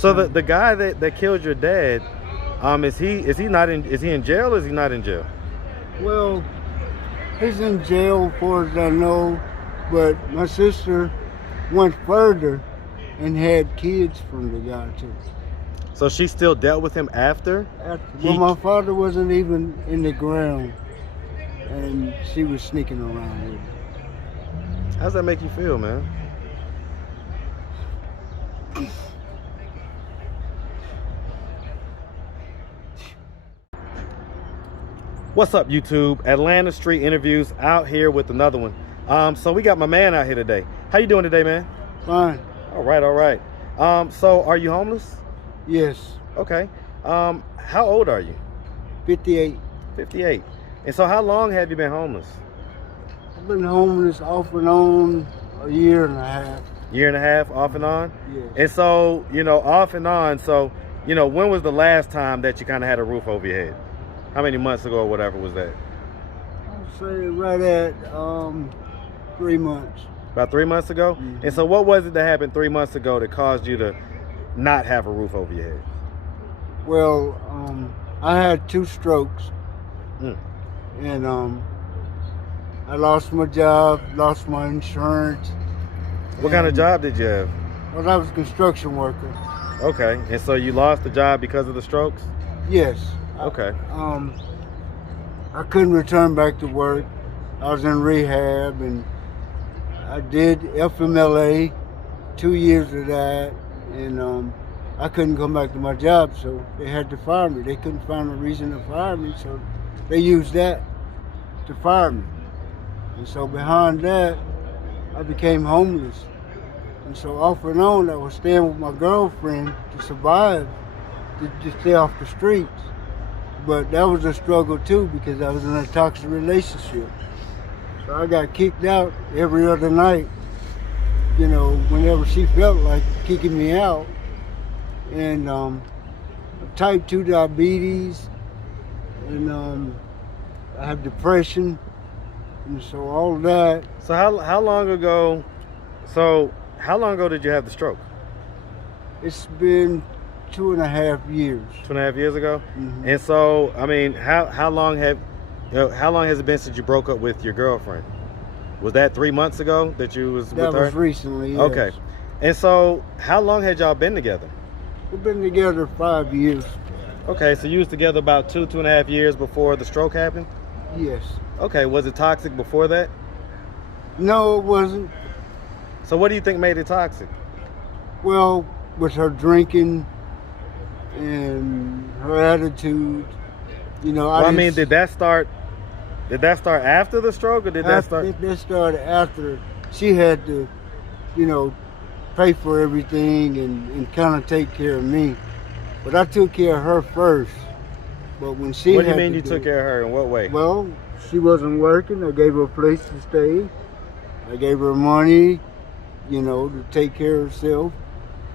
So the guy that killed your dad, is he in jail or is he not in jail? Well, he's in jail, as far as I know, but my sister went further and had kids from the guy too. So she still dealt with him after? Well, my father wasn't even in the ground, and she was sneaking around with him. How's that make you feel, man? What's up, YouTube? Atlanta Street Interviews out here with another one. So we got my man out here today. How you doing today, man? Fine. All right. So are you homeless? Yes. Okay. How old are you? 58. 58. And so how long have you been homeless? I've been homeless off and on a year and a half. Year and a half, off and on? Yes. And so, off and on, so, when was the last time that you kind of had a roof over your head? How many months ago or whatever was that? I'd say right at 3 months. About 3 months ago? Mm-hmm. And so what was it that happened 3 months ago that caused you to not have a roof over your head? Well, I had 2 strokes. And I lost my job, lost my insurance. What kind of job did you have? Well, I was a construction worker. Okay, and so you lost the job because of the strokes? Yes. Okay. I couldn't return back to work. I was in rehab, and I did FMLA, 2 years of that, and I couldn't come back to my job, so they had to fire me. They couldn't find a reason to fire me, so they used that to fire me. And so behind that, I became homeless. And so off and on, I was staying with my girlfriend to survive, to stay off the streets. But that was a struggle too, because I was in a toxic relationship. So I got kicked out every other night, whenever she felt like kicking me out. And type 2 diabetes, and I have depression, and so all of that. So how long ago did you have the stroke? It's been 2.5 years. 2.5 years ago? Mm-hmm. And so, I mean, how long has it been since you broke up with your girlfriend? Was that 3 months ago that you was with her? That was recently, yes. Okay. And so, how long had y'all been together? We've been together 5 years. Okay, so you was together about 2.5 years before the stroke happened? Yes. Okay, was it toxic before that? No, it wasn't. So what do you think made it toxic? Well, with her drinking and her attitude, Did that start after the stroke, or did that start? That started after. She had to, pay for everything and kind of take care of me. But I took care of her first. But when she What do you mean you took care of her? In what way? Well, she wasn't working. I gave her a place to stay. I gave her money, to take care of herself.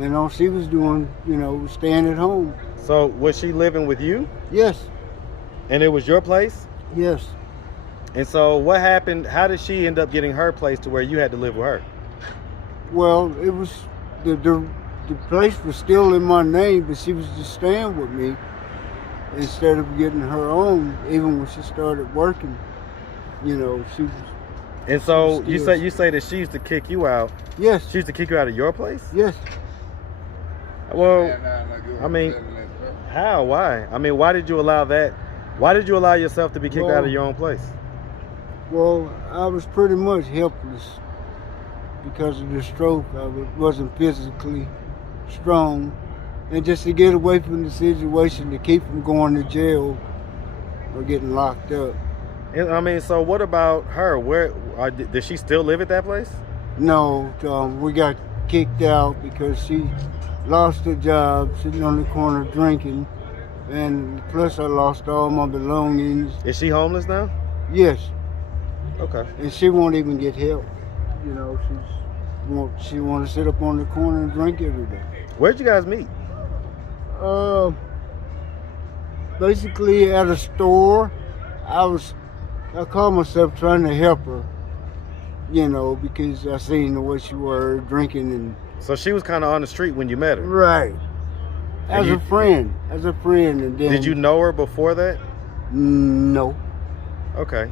And all she was doing, was staying at home. So was she living with you? Yes. And it was your place? Yes. And so what happened? How did she end up getting her place to where you had to live with her? Well, it was the place was still in my name, but she was just staying with me instead of getting her own. Even when she started working, she was. And so you say that she used to kick you out? Yes. She used to kick you out of your place? Yes. Well, I mean, how? Why? I mean, why did you allow that? Why did you allow yourself to be kicked out of your own place? Well, I was pretty much helpless because of the stroke. I wasn't physically strong. And just to get away from the situation, to keep from going to jail or getting locked up. And, I mean, so what about her? Does she still live at that place? No, we got kicked out because she lost her job sitting on the corner drinking, and plus I lost all my belongings. Is she homeless now? Yes. Okay. And she won't even get help. She want to sit up on the corner and drink every day. Where'd you guys meet? Basically at a store. I called myself trying to help her, because I seen the way she was drinking and. So she was kind of on the street when you met her? Right. As a friend, and then. Did you know her before that? No. Okay.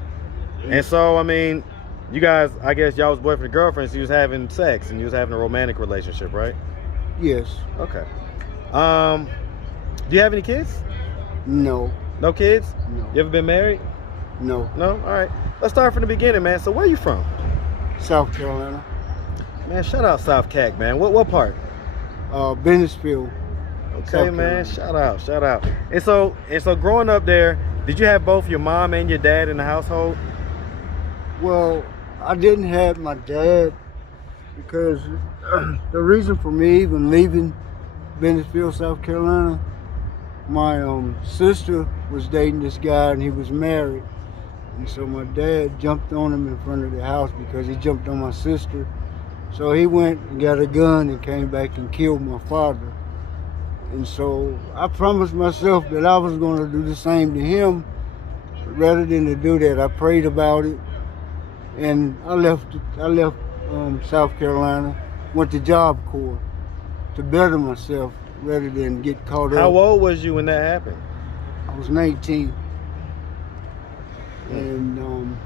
And so, I mean, you guys, I guess y'all was boyfriend and girlfriend, so you was having sex and you was having a romantic relationship, right? Yes. Okay. Do you have any kids? No. No kids? No. You ever been married? No. No? All right. Let's start from the beginning, man. So where you from? South Carolina. Man, shout out South Cac, man. What part? Bennisfield. Okay, man. Shout out. And so growing up there, did you have both your mom and your dad in the household? Well, I didn't have my dad because the reason for me even leaving Bennisfield, South Carolina, my sister was dating this guy and he was married. And so my dad jumped on him in front of the house because he jumped on my sister. So he went and got a gun and came back and killed my father. And so I promised myself that I was going to do the same to him. But rather than to do that, I prayed about it. And I left South Carolina, went to Job Corps to better myself rather than get caught up. How old was you when that happened? I was 19. And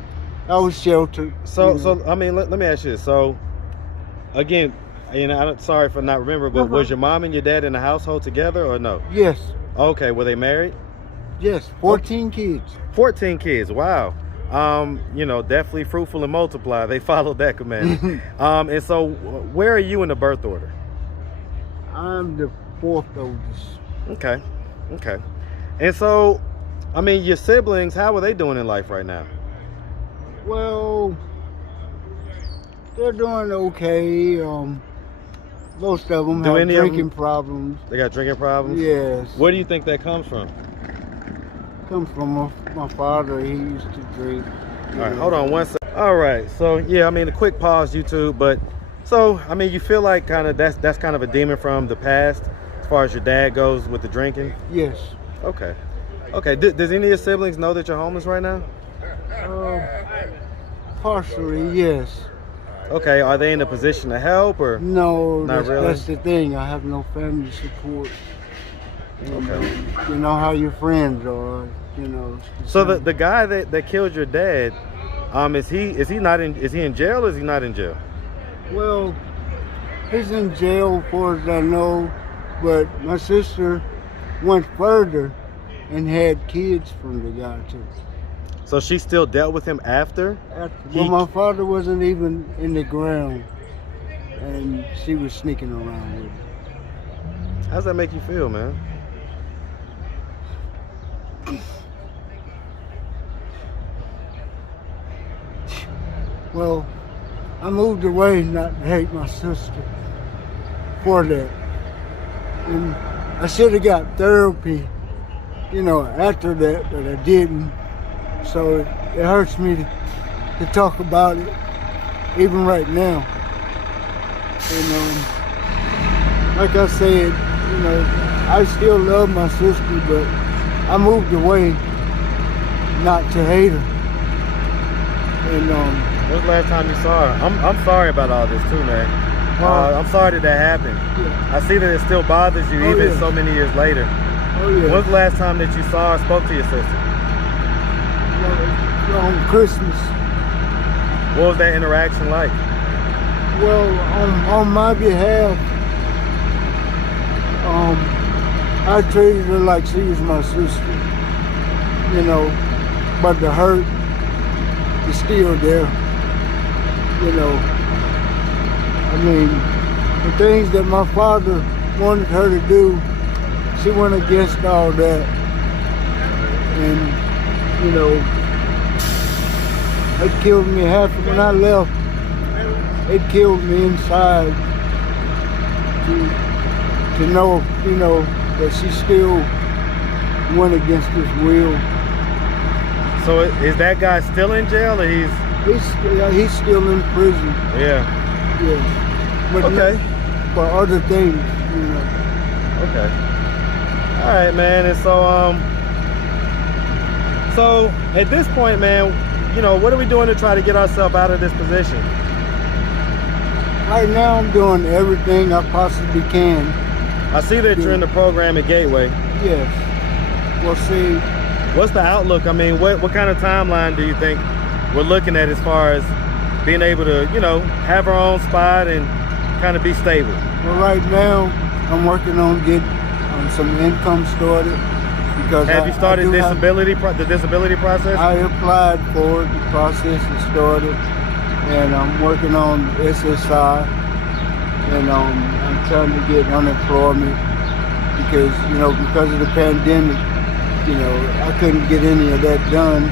I was sheltered. So I mean, let me ask you this. So, again, I'm sorry for not remembering, but was your mom and your dad in the household together or no? Yes. Okay, were they married? Yes, 14 kids. 14 kids, wow. Definitely fruitful and multiply. They followed that commandment. And so, where are you in the birth order? I'm the fourth oldest. Okay. And so, I mean, your siblings, how are they doing in life right now? Well, they're doing okay. Most of them have drinking problems. They got drinking problems? Yes. Where do you think that comes from? Comes from my father. He used to drink. All right, hold on one second. All right, so yeah, I mean, a quick pause, YouTube, but so, I mean, you feel like that's kind of a demon from the past as far as your dad goes with the drinking? Yes. Okay. Does any of your siblings know that you're homeless right now? Partially, yes. Okay, are they in a position to help or? No, not really? That's the thing. I have no family support. And, okay. You know how your friends are, So the guy that killed your dad, is he in jail or is he not in jail? Well, he's in jail as far as I know, but my sister went further and had kids from the guy too. So she still dealt with him after? Well, my father wasn't even in the ground, and she was sneaking around with him. How's that make you feel, man? Well, I moved away not to hate my sister for that. And I should have got therapy, after that, but I didn't. So it hurts me to talk about it, even right now. And like I said, I still love my sister, but I moved away not to hate her. And when's the last time you saw her? I'm sorry about all this too, man. I'm sorry that happened. Yeah. I see that it still bothers you even so many years later. Oh yeah. When's the last time that you saw or spoke to your sister? On Christmas. What was that interaction like? Well, on my behalf, I treated her like she was my sister, but the hurt is still there, I mean, the things that my father wanted her to do, she went against all that, and it killed me when I left. It killed me inside to know, that she still went against his will. So is that guy still in jail or he's still in prison? Yeah. Yes. But okay. For other things, Okay. All right, man. And so at this point, man, what are we doing to try to get ourselves out of this position? Right now, I'm doing everything I possibly can I see that you're in the program at Gateway. Yes. We'll see. What's the outlook? I mean, what kind of timeline do you think we're looking at as far as being able to, you know, have our own spot and kind of be stable? Well, right now, I'm working on getting some income started. Because have you started the disability process? I applied for it. The process is started, and I'm working on SSI, and I'm trying to get unemployment because of the pandemic, I couldn't get any of that done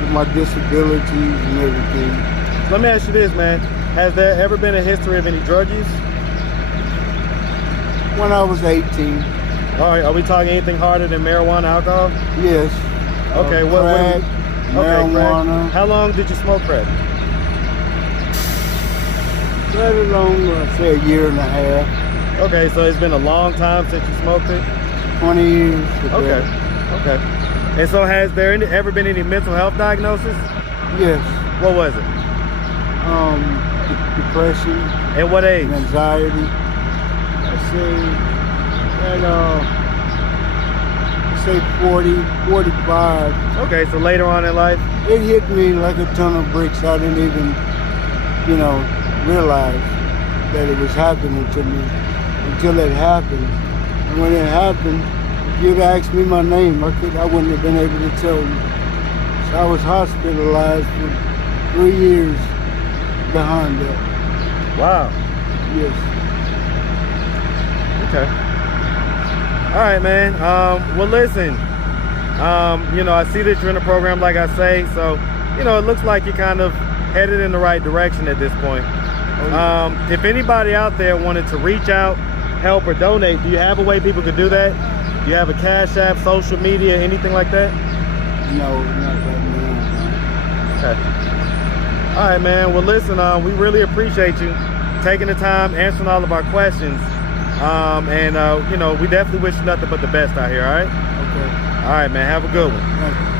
with my disabilities and everything. Let me ask you this, man. Has there ever been a history of any drug use? When I was 18. All right, are we talking anything harder than marijuana, alcohol? Yes. Okay, crack, marijuana. Crack. How long did you smoke crack? Right along, say a year and a half. Okay, so it's been a long time since you smoked it? 20 years. Okay. And so has there ever been any mental health diagnosis? Yes. What was it? Depression. At what age? And anxiety. Say 40, 45. Okay, so later on in life? It hit me like a ton of bricks. I didn't even, realize that it was happening to me until it happened. And when it happened, if you'd asked me my name, I wouldn't have been able to tell you. So I was hospitalized for 3 years behind that. Wow. Yes. Okay. All right, man. Well, listen. I see that you're in the program, like I say. So, it looks like you're kind of headed in the right direction at this point. If anybody out there wanted to reach out, help, or donate, do you have a way people could do that? Do you have a Cash App, social media, anything like that? No, not right now. Okay. All right, man. Well, listen. We really appreciate you taking the time, answering all of our questions. We definitely wish you nothing but the best out here, all right? Okay. All right, man. Have a good one. Thank you.